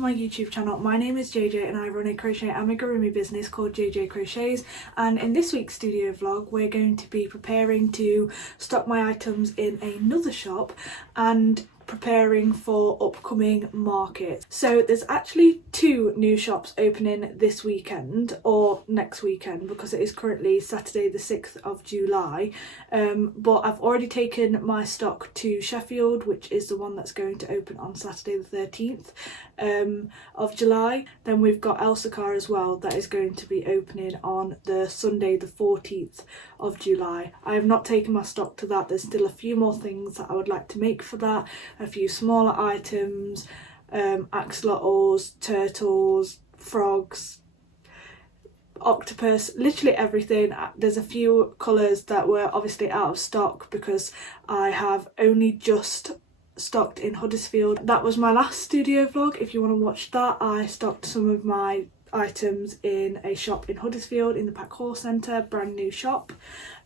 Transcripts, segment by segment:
to my YouTube channel. My name is JJ and I run a crochet amigurumi business called JJ Crochets, and in this week's studio vlog we're going to be preparing to stock my items in another shop and preparing for upcoming markets. So there's actually two new shops opening this weekend or next weekend because it is currently Saturday the 6th of July, but I've already taken my stock to Sheffield, which is the one that's going to open on Saturday the 13th of July. Then we've got Elsecar as well, that is going to be opening on the Sunday the 14th of July. I have not taken my stock to that. There's still a few more things that I would like to make for that, a few smaller items, axolotls, turtles, frogs, octopus, literally everything. There's a few colours that were obviously out of stock because I have only just stocked in Huddersfield. That was my last studio vlog. If you want to watch that, I stocked some of my items in a shop in Huddersfield in the Pack Hall Centre, brand new shop.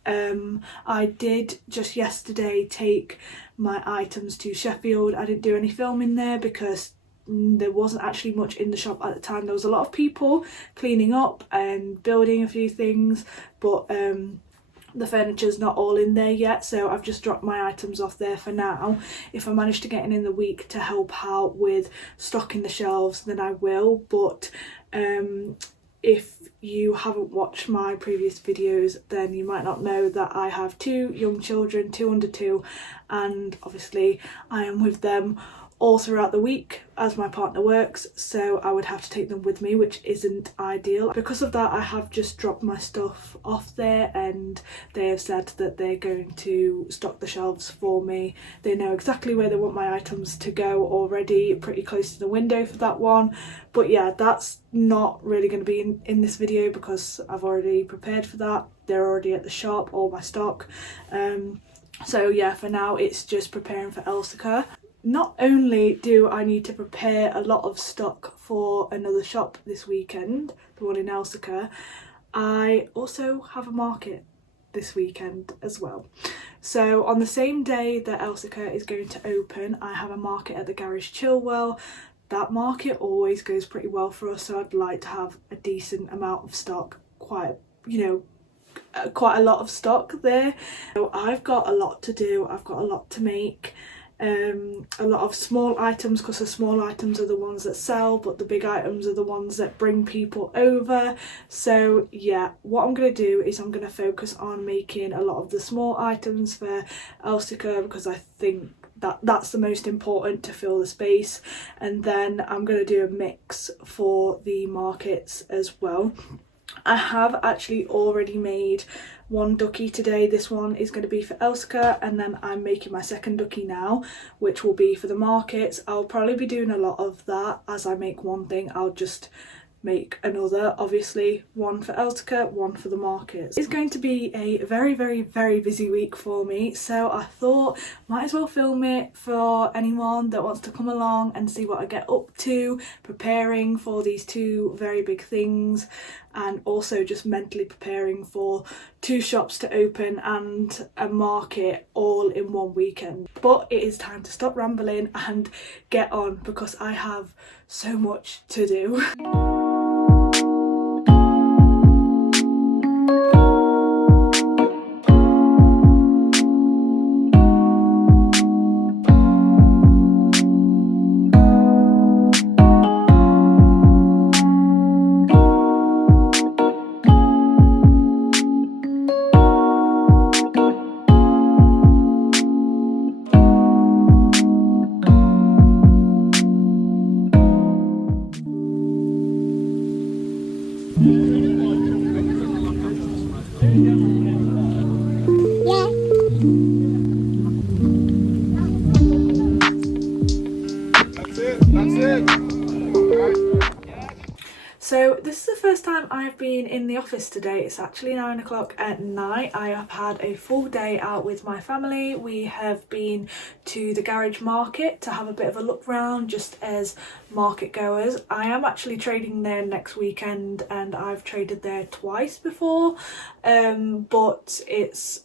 I did just yesterday take my items to Sheffield. I didn't do any filming there because there wasn't actually much in the shop at the time. There was a lot of people cleaning up and building a few things, but the furniture's not all in there yet, so I've just dropped my items off there for now. If I manage to get in the week to help out with stocking the shelves, then I will, but if you haven't watched my previous videos, then you might not know that I have two young children, 2 under 2, and obviously I am with them all throughout the week as my partner works, so I would have to take them with me, which isn't ideal. Because of that, I have just dropped my stuff off there and they have said that they're going to stock the shelves for me. They know exactly where they want my items to go already, pretty close to the window for that one. But yeah, that's not really going to be in this video because I've already prepared for that. They're already at the shop, all my stock. So yeah, for now it's just preparing for Elsecar. Not only do I need to prepare a lot of stock for another shop this weekend, the one in Elsecar, I also have a market this weekend as well. So on the same day that Elsecar is going to open, I have a market at the Garage Chilwell. That market always goes pretty well for us, so I'd like to have a decent amount of stock, quite a lot of stock there. So I've got a lot to do, I've got a lot to make. A lot of small items, because the small items are the ones that sell, but the big items are the ones that bring people over. So yeah, what I'm going to do is I'm going to focus on making a lot of the small items for Elsecar because I think that's the most important to fill the space, and then I'm going to do a mix for the markets as well. I have actually already made one ducky today. This one is going to be for Elsecar, and then I'm making my second ducky now, which will be for the markets. I'll probably be doing a lot of that. As I make one thing, I'll just make another, obviously one for Elsecar, one for the markets. It's going to be a very busy week for me, so I thought might as well film it for anyone that wants to come along and see what I get up to preparing for these two very big things, and also just mentally preparing for 2 shops to open and a market all in one weekend. But it is time to stop rambling and get on because I have so much to do. So this is the first time I've been in the office today. It's actually 9 o'clock at night. I have had a full day out with my family. We have been to the garage market to have a bit of a look round just as market goers. I am actually trading there next weekend and I've traded there twice before, but it's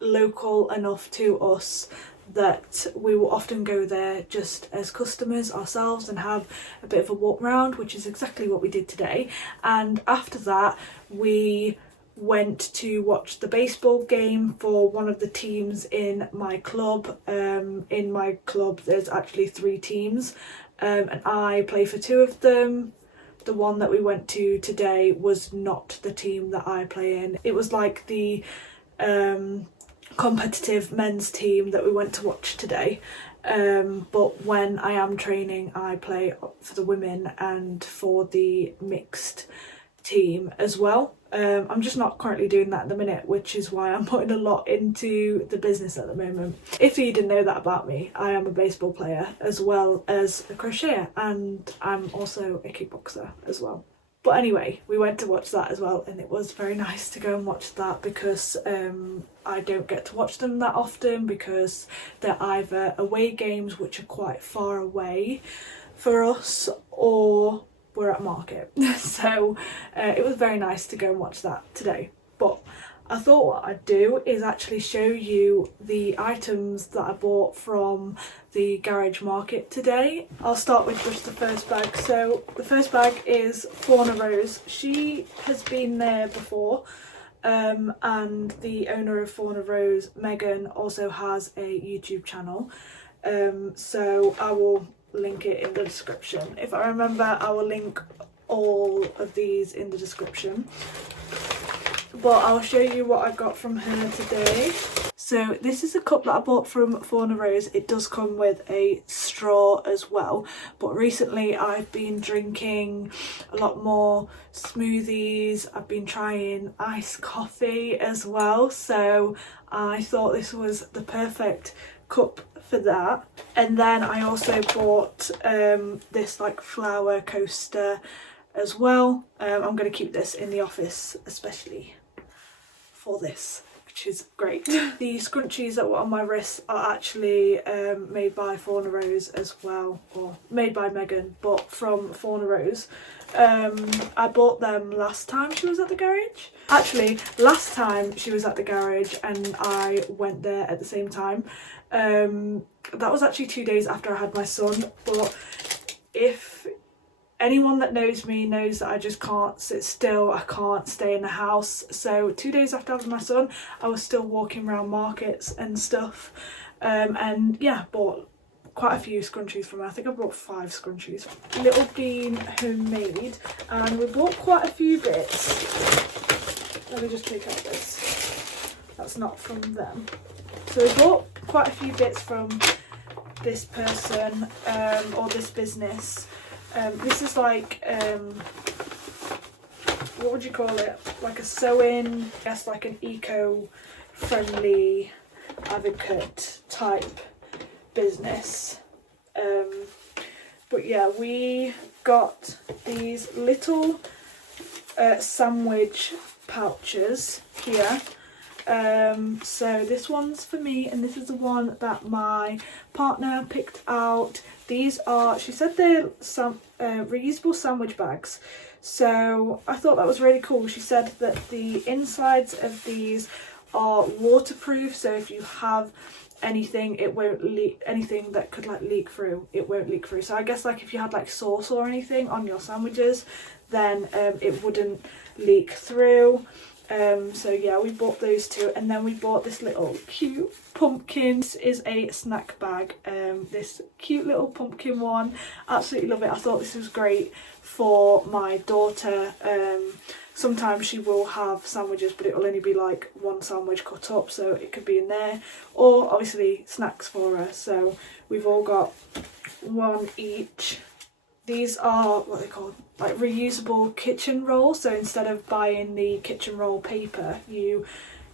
local enough to us that we will often go there just as customers ourselves and have a bit of a walk round, which is exactly what we did today. And after that we went to watch the baseball game for one of the teams in my club. In my club there's actually 3 teams, and I play for 2 of them. The one that we went to today was not the team that I play in. It was like the competitive men's team that we went to watch today, but when I am training I play for the women and for the mixed team as well. I'm just not currently doing that at the minute, which is why I'm putting a lot into the business at the moment. If you didn't know that about me, I am a baseball player as well as a crocheter, and I'm also a kickboxer as well. But anyway, we went to watch that as well, and it was very nice to go and watch that because I don't get to watch them that often because they're either away games, which are quite far away for us, or we're at market. So it was very nice to go and watch that today. But I thought what I'd do is actually show you the items that I bought from the garage market today. I'll start with just the first bag. So the first bag is Fauna Rose. She has been there before, and the owner of Fauna Rose, Megan, also has a YouTube channel. So I will link it in the description. If I remember, I will link all of these in the description. But I'll show you what I got from her today. So this is a cup that I bought from Fauna Rose. It does come with a straw as well, but recently I've been drinking a lot more smoothies. I've been trying iced coffee as well, so I thought this was the perfect cup for that. And then I also bought this like flower coaster as well. I'm going to keep this in the office especially for this, which is great. The scrunchies that were on my wrists are actually made by Fauna Rose as well, or made by Megan, but from Fauna Rose. I bought them last time she was at the garage. Actually, last time she was at the garage and I went there at the same time. That was actually 2 days after I had my son, but if anyone that knows me knows that I just can't sit still, I can't stay in the house. So 2 days after having my son, I was still walking around markets and stuff, and yeah, bought quite a few scrunchies from her. I think I bought 5 scrunchies. Little Bean Homemade, and we bought quite a few bits. Let me just take out this. That's not from them. So we bought quite a few bits from this person, or this business. This is like, what would you call it? Like a sewing, I guess like an eco-friendly advocate type business. But yeah, we got these little sandwich pouches here. So this one's for me, and this is the one that my partner picked out. These are, she said they're some reusable sandwich bags, so I thought that was really cool. She said that the insides of these are waterproof, so if you have anything, it won't leak, anything that could like leak through, it won't leak through. So I guess like if you had like sauce or anything on your sandwiches, then it wouldn't leak through. So yeah, we bought those 2, and then we bought this little cute pumpkin. This is a snack bag, this cute little pumpkin one. Absolutely love it. I thought this was great for my daughter. Sometimes she will have sandwiches, but it will only be like 1 sandwich cut up, so it could be in there, or obviously snacks for her. So we've all got 1 each. These are what they call like reusable kitchen rolls, so instead of buying the kitchen roll paper, you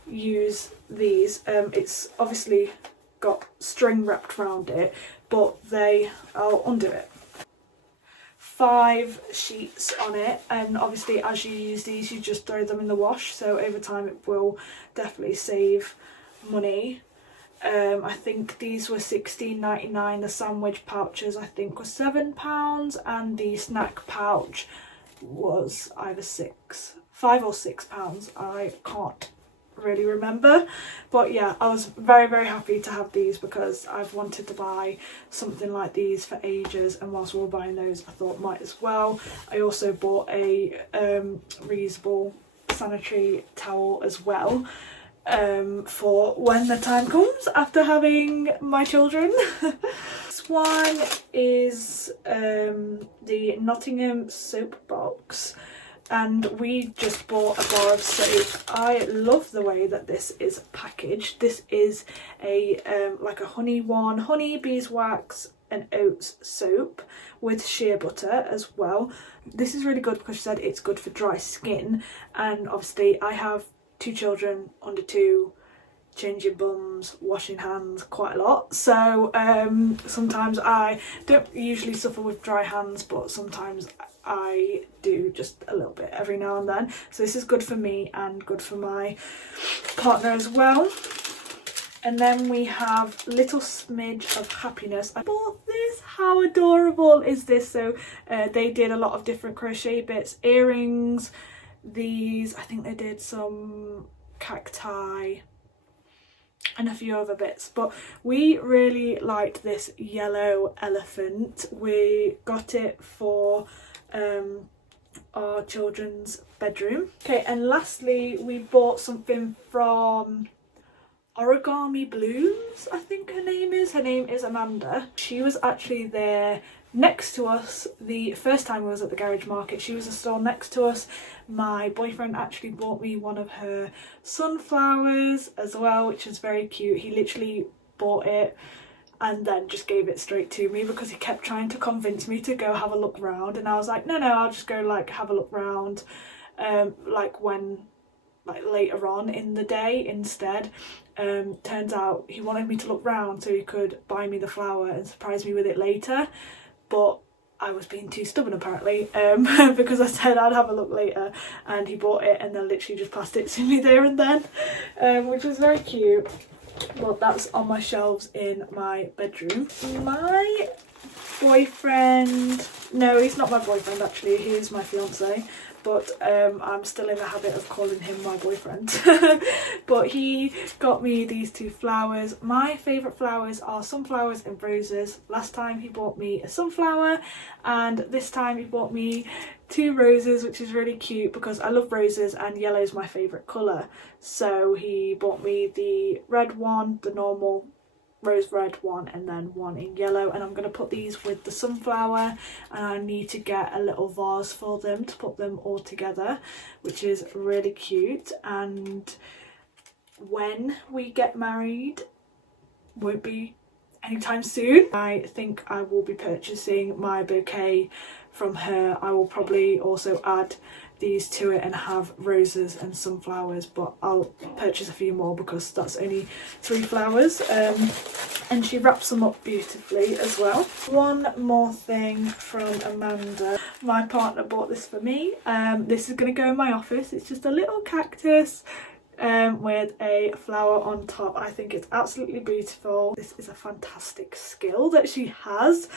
use these. It's obviously got string wrapped around it, but I'll undo it. 5 sheets on it, and obviously as you use these you just throw them in the wash, so over time it will definitely save money. I think these were £16.99. The sandwich pouches I think were £7, and the snack pouch was either £5 or £6. I can't really remember. But yeah, I was very, very happy to have these because I've wanted to buy something like these for ages, and whilst we were buying those I thought might as well. I also bought a reusable sanitary towel as well, for when the time comes after having my children. This one is the Nottingham soap box, and we just bought a bar of soap. I love the way that this is packaged. This is a like a honey one, honey, beeswax and oats soap with shea butter as well. This is really good because she said it's good for dry skin, and obviously I have 2 children under 2, changing bums, washing hands quite a lot, so sometimes I don't usually suffer with dry hands, but sometimes I do just a little bit every now and then. So this is good for me and good for my partner as well. And then we have Little Smidge of Happiness. I bought this. How adorable is this? So they did a lot of different crochet bits, earrings, these, I think they did some cacti and a few other bits, but we really liked this yellow elephant. We got it for our children's bedroom. Okay, and lastly we bought something from Origami Blooms, I think her name is Amanda. She was actually there next to us the first time I was at the garage market. She was a store next to us. My boyfriend actually bought me one of her sunflowers as well, which is very cute. He literally bought it and then just gave it straight to me because he kept trying to convince me to go have a look round, and I was like, no, I'll just go like have a look round like later on in the day instead. Turns out he wanted me to look round so he could buy me the flower and surprise me with it later, but I was being too stubborn apparently, because I said I'd have a look later, and he bought it and then literally just passed it to me there and then, which was very cute. But that's on my shelves in my bedroom. My boyfriend, no, he's not my boyfriend actually, he is my fiance, but I'm still in the habit of calling him my boyfriend. But he got me these 2 flowers. My favourite flowers are sunflowers and roses. Last time he bought me a sunflower, and this time he bought me 2 roses, which is really cute because I love roses and yellow is my favourite colour. So he bought me the red one, the normal rose red one, and then one in yellow, and I'm going to put these with the sunflower, and I need to get a little vase for them to put them all together, which is really cute. And when we get married, won't be anytime soon, I think I will be purchasing my bouquet from her. I will probably also add these to it and have roses and sunflowers, but I'll purchase a few more because that's only 3 flowers, and she wraps them up beautifully as well. One more thing from Amanda. My partner bought this for me. This is going to go in my office. It's just a little cactus with a flower on top. I think it's absolutely beautiful. This is a fantastic skill that she has.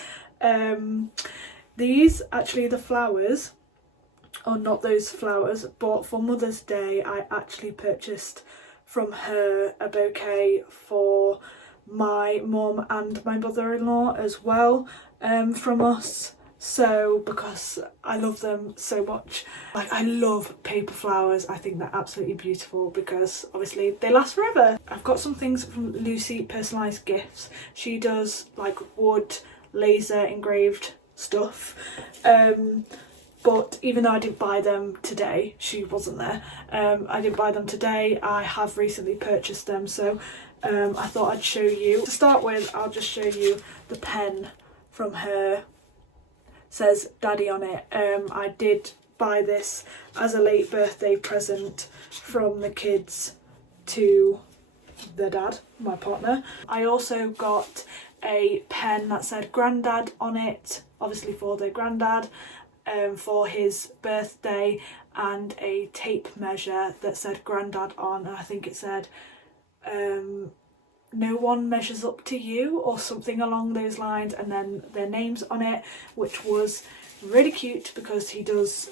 These, actually the flowers, or not those flowers, but for Mother's Day I actually purchased from her a bouquet for my mum and my mother-in-law as well, from us. So because I love them so much, like I love paper flowers, I think they're absolutely beautiful because obviously they last forever. I've got some things from Lucy Personalised Gifts. She does like wood laser engraved stuff, but even though I didn't buy them today, she wasn't there, I didn't buy them today, I have recently purchased them, so I thought I'd show you. To start with, I'll just show you the pen from her. Says Daddy on it. I did buy this as a late birthday present from the kids to their dad, my partner. I also got a pen that said Grandad on it, obviously for their granddad, for his birthday, and a tape measure that said Grandad on, and I think it said no one measures up to you or something along those lines, and then their names on it, which was really cute because he does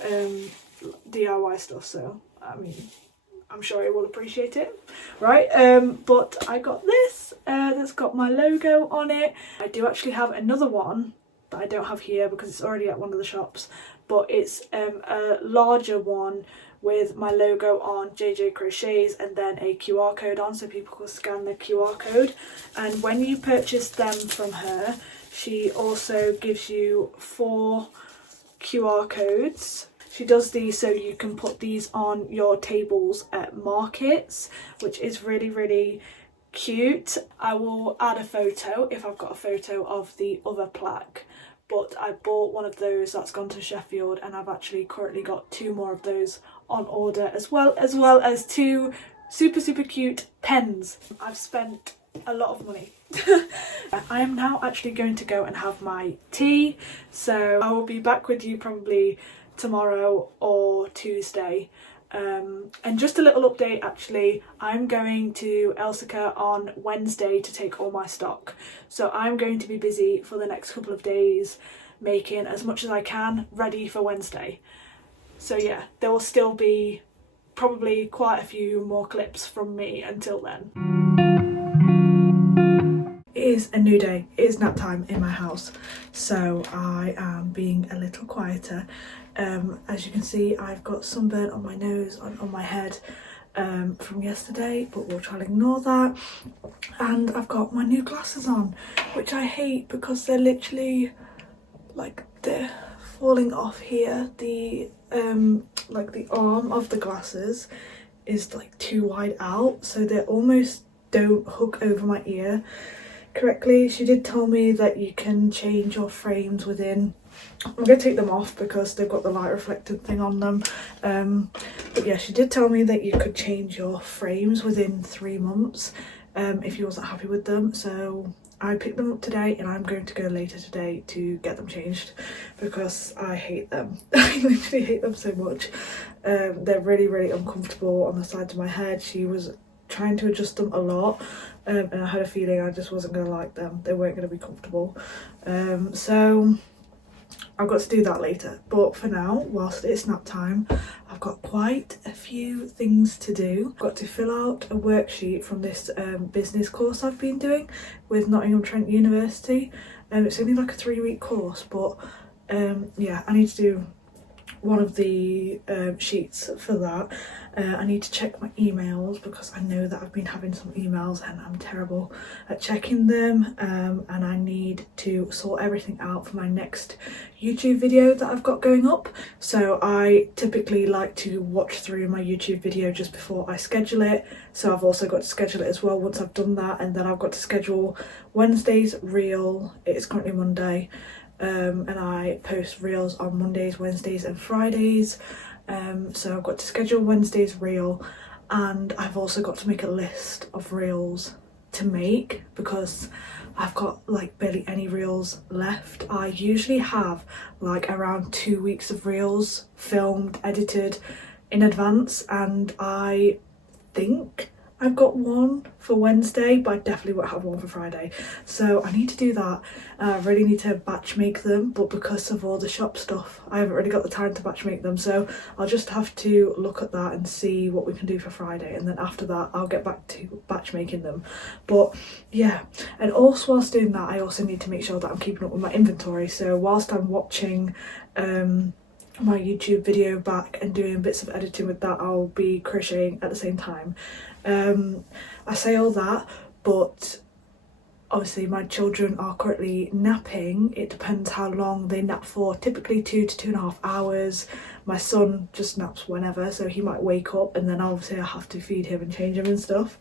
DIY stuff, so I mean I'm sure he will appreciate it, right? But I got this that's got my logo on it. I do actually have another one that I don't have here because it's already at one of the shops, but it's a larger one with my logo on, JJ Crochets, and then a QR code on so people can scan the QR code. And when you purchase them from her, she also gives you 4 QR codes. She does these so you can put these on your tables at markets, which is really, really cute. I will add a photo if I've got a photo of the other plaque, but I bought one of those that's gone to Sheffield, and I've actually currently got 2 more of those on order, as well as 2 super cute pens. I've spent a lot of money. I am now actually going to go and have my tea, so I will be back with you probably tomorrow or Tuesday. And just a little update, actually, I'm going to Elsica on Wednesday to take all my stock, so I'm going to be busy for the next couple of days making as much as I can ready for Wednesday. So yeah, there will still be probably quite a few more clips from me until then. It is a new day. It is nap time in my house, so I am being a little quieter. As you can see, I've got sunburn on my nose, on my head from yesterday, but we'll try and ignore that. And I've got my new glasses on, which I hate because they're literally like they're falling off here. The like the arm of the glasses is like too wide out, so they almost don't hook over my ear correctly. She did tell me that you can change your frames within, I'm going to take them off because they've got the light reflected thing on them, but yeah, she did tell me that you could change your frames within 3 months if you wasn't happy with them. So I picked them up today and I'm going to go later today to get them changed because I hate them. I literally hate them so much. They're really uncomfortable on the sides of my head. She was trying to adjust them a lot, and I had a feeling I just wasn't going to like them. They weren't going to be comfortable. So I've got to do that later, but for now, whilst it's nap time, I've got quite a few things to do. I've got to fill out a worksheet from this business course I've been doing with Nottingham Trent University, and it's only like a 3-week course, but yeah, I need to do one of the sheets for that. I need to check my emails because I know that I've been having some emails and I'm terrible at checking them, and I need to sort everything out for my next YouTube video that I've got going up. So I typically like to watch through my YouTube video just before I schedule it, so I've also got to schedule it as well once I've done that, and then I've got to schedule Wednesday's reel. It's currently Monday, and I post reels on Mondays, Wednesdays and Fridays. So I've got to schedule Wednesday's reel, and I've also got to make a list of reels to make because I've got like barely any reels left. I usually have like around 2 weeks of reels filmed, edited in advance, and I think I've got one for Wednesday, but I definitely won't have one for Friday. So I need to do that. I really need to batch make them, but because of all the shop stuff, I haven't really got the time to batch make them. So I'll just have to look at that and see what we can do for Friday. And then after that, I'll get back to batch making them. But yeah, and also whilst doing that, I also need to make sure that I'm keeping up with my inventory. So whilst I'm watching my YouTube video back and doing bits of editing with that, I'll be crocheting at the same time. I say all that, but obviously my children are currently napping. It depends how long they nap for, typically 2 to 2.5 hours. My son just naps whenever, so he might wake up and then obviously I have to feed him and change him and stuff.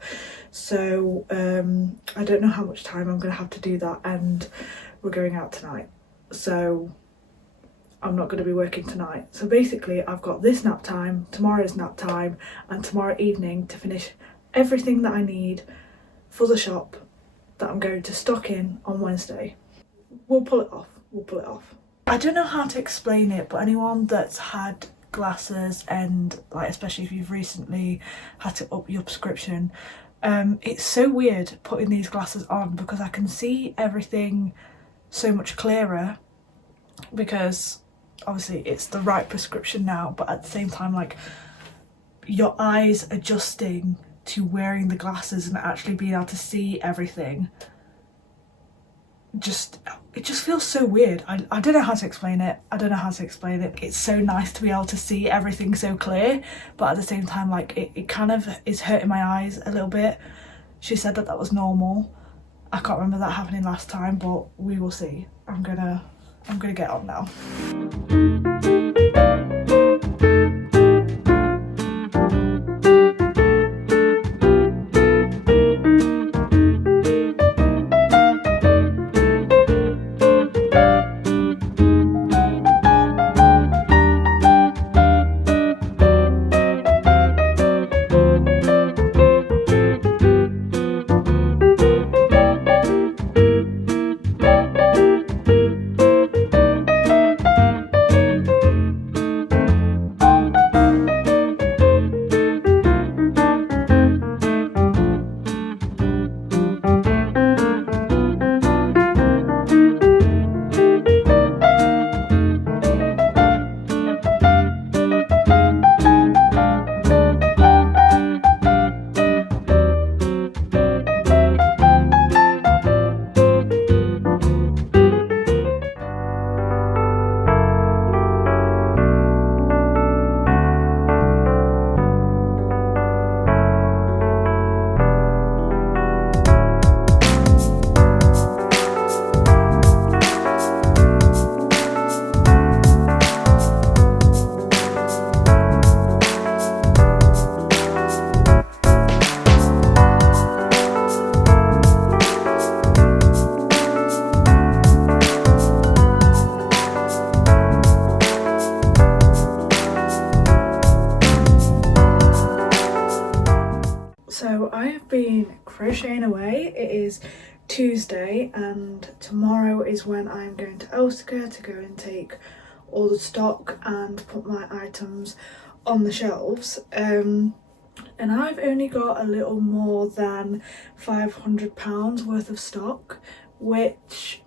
So I don't know how much time I'm going to have to do that, and we're going out tonight, so I'm not going to be working tonight. So basically I've got this nap time, tomorrow's nap time, and tomorrow evening to finish everything that I need for the shop that I'm going to stock in on Wednesday. We'll pull it off. I don't know how to explain it, but anyone that's had glasses, and like especially if you've recently had to up your prescription, it's so weird putting these glasses on because I can see everything so much clearer because obviously it's the right prescription now, but at the same time, like, your eyes adjusting to wearing the glasses and actually being able to see everything, it just feels so weird. I don't know how to explain it. It's so nice to be able to see everything so clear, but at the same time, like, it kind of is hurting my eyes a little bit. She said that was normal. I can't remember that happening last time, but we will see. I'm gonna get on now. So I have been crocheting away. It is Tuesday and tomorrow is when I'm going to Elsica to go and take all the stock and put my items on the shelves. And I've only got a little more than £500 worth of stock, which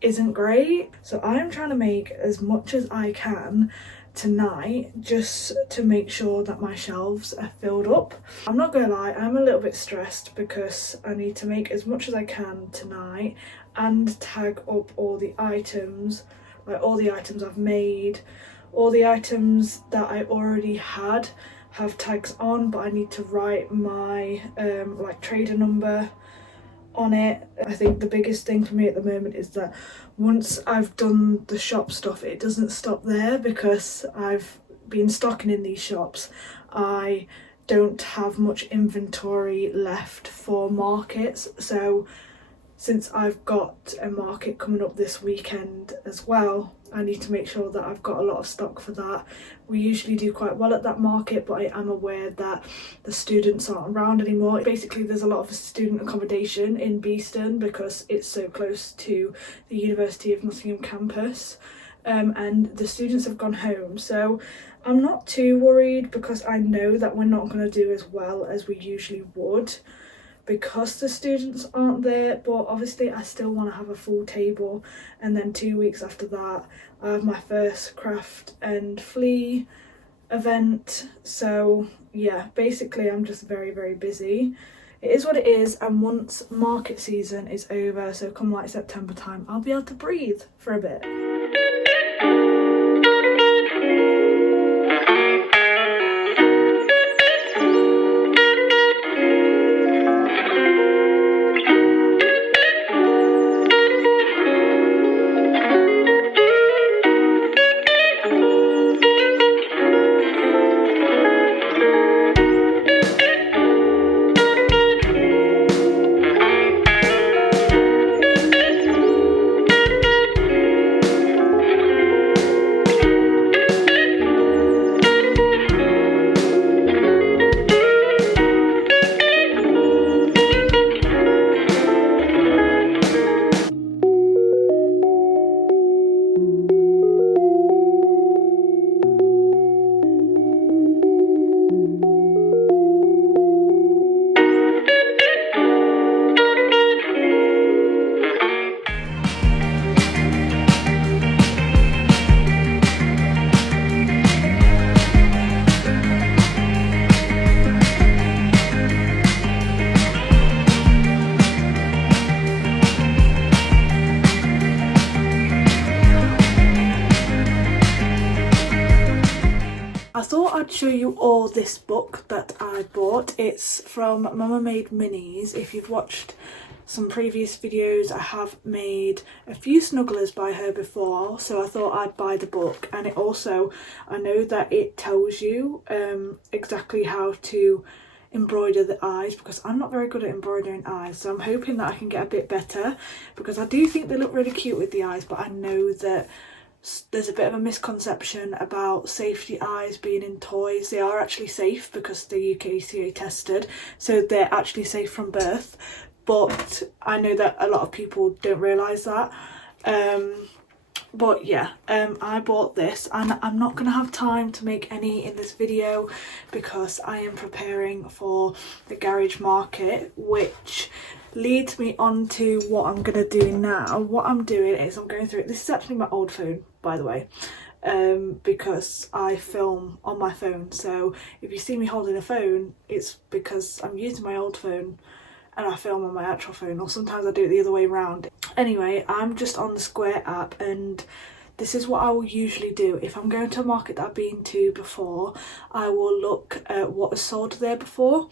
isn't great. So I'm trying to make as much as I can tonight just to make sure that my shelves are filled up. I'm not gonna lie, I'm a little bit stressed because I need to make as much as I can tonight and tag up all the items, like all the items I've made, all the items that I already had have tags on, but I need to write my like trader number on it. I think the biggest thing for me at the moment is that once I've done the shop stuff, it doesn't stop there because I've been stocking in these shops. I don't have much inventory left for markets, so since I've got a market coming up this weekend as well, I need to make sure that I've got a lot of stock for that. We usually do quite well at that market, but I am aware that the students aren't around anymore. Basically, there's a lot of student accommodation in Beeston because it's so close to the University of Nottingham campus, and the students have gone home. So I'm not too worried because I know that we're not going to do as well as we usually would because the students aren't there, but obviously I still want to have a full table. And then 2 weeks after that I have my first craft and flea event. So yeah, basically I'm just very, very busy. It is what it is, and once market season is over, so come like September time, I'll be able to breathe for a bit. thought I'd show you all this book that I bought. It's from Mama Made Minis. If you've watched some previous videos, I have made a few snugglers by her before, so I thought I'd buy the book. And it also, I know that it tells you exactly how to embroider the eyes, because I'm not very good at embroidering eyes, so I'm hoping that I can get a bit better, because I do think they look really cute with the eyes, but I know that there's a bit of a misconception about safety eyes being in toys. They are actually safe because they're UKCA tested, so they're actually safe from birth, but I know that a lot of people don't realise that. But yeah, I bought this, and I'm not going to have time to make any in this video because I am preparing for the garage market, which leads me on to what I'm going to do now. What I'm doing is I'm going through it. This is actually my old phone, by the way, because I film on my phone. So if you see me holding a phone, it's because I'm using my old phone and I film on my actual phone, or sometimes I do it the other way around. Anyway, I'm just on the Square app, and this is what I will usually do. If I'm going to a market that I've been to before, I will look at what was sold there before.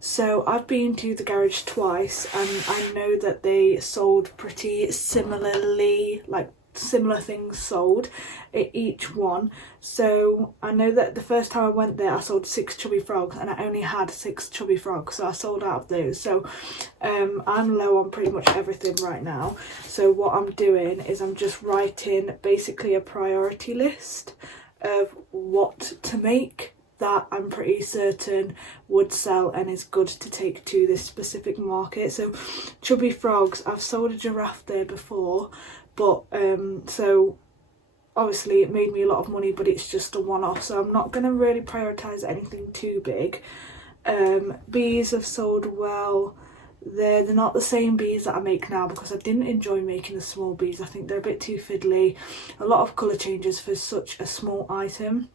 So I've been to the garage twice, and I know that they sold pretty similarly, like similar things sold at each one. So I know that the first time I went there I sold 6 chubby frogs, and I only had 6 chubby frogs, so I sold out of those. So I'm low on pretty much everything right now. So what I'm doing is I'm just writing basically a priority list of what to make that I'm pretty certain would sell and is good to take to this specific market. So chubby frogs, I've sold a giraffe there before, but so obviously it made me a lot of money, but it's just a one-off, so I'm not going to really prioritise anything too big. Bees have sold well. They're not the same bees that I make now, because I didn't enjoy making the small bees. I think they're a bit too fiddly, a lot of colour changes for such a small item.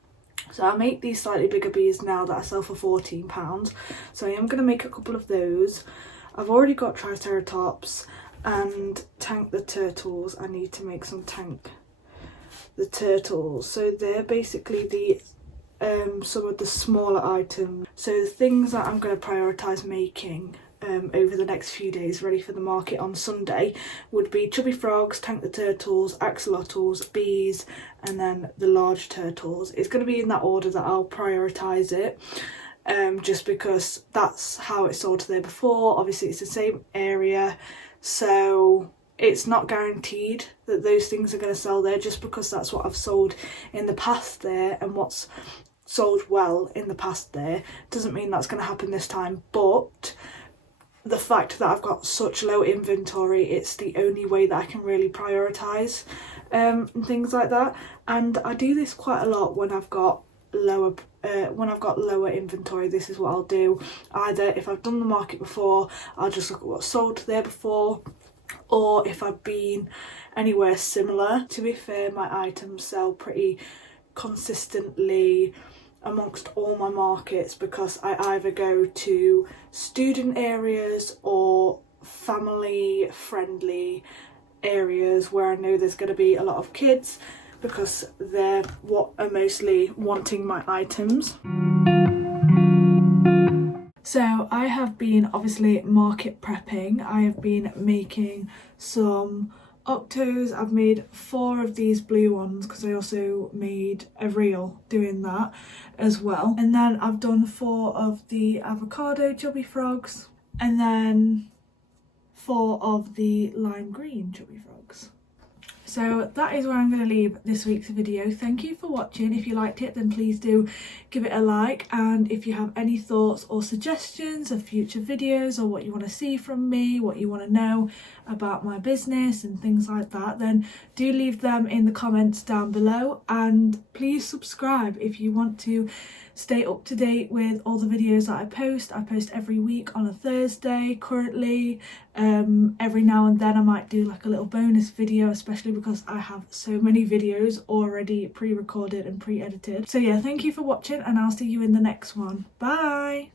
So I make these slightly bigger bees now that I sell for £14, so I am going to make a couple of those. I've already got Triceratops and Tank the Turtles. I need to make some Tank the Turtles. So they're basically the some of the smaller items. So the things that I'm going to prioritise making over the next few days, ready for the market on Sunday, would be chubby frogs, Tank the Turtles, axolotls, bees, and then the large turtles. It's going to be in that order that I'll prioritise it. Just because that's how it sold there before. Obviously it's the same area, so it's not guaranteed that those things are going to sell there, just because that's what I've sold in the past there, and what's sold well in the past there doesn't mean that's going to happen this time. But the fact that I've got such low inventory, it's the only way that I can really prioritise and things like that. And I do this quite a lot when I've got lower inventory. This is what I'll do. Either if I've done the market before, I'll just look at what's sold there before, or if I've been anywhere similar. To be fair, my items sell pretty consistently amongst all my markets, because I either go to student areas or family friendly areas where I know there's going to be a lot of kids, because they're what are mostly wanting my items. So I have been obviously market prepping. I have been making some Octos. I've made 4 of these blue ones because I also made a reel doing that as well. And then I've done 4 of the avocado chubby frogs, and then 4 of the lime green chubby frogs. So that is where I'm going to leave this week's video. Thank you for watching. If you liked it, then please do give it a like, and if you have any thoughts or suggestions of future videos, or what you want to see from me, what you want to know about my business and things like that, then do leave them in the comments down below, and please subscribe if you want to stay up to date with all the videos that I post. I post every week on a Thursday currently. Every now and then I might do like a little bonus video, especially because I have so many videos already pre-recorded and pre-edited. So yeah, thank you for watching, and I'll see you in the next one. Bye!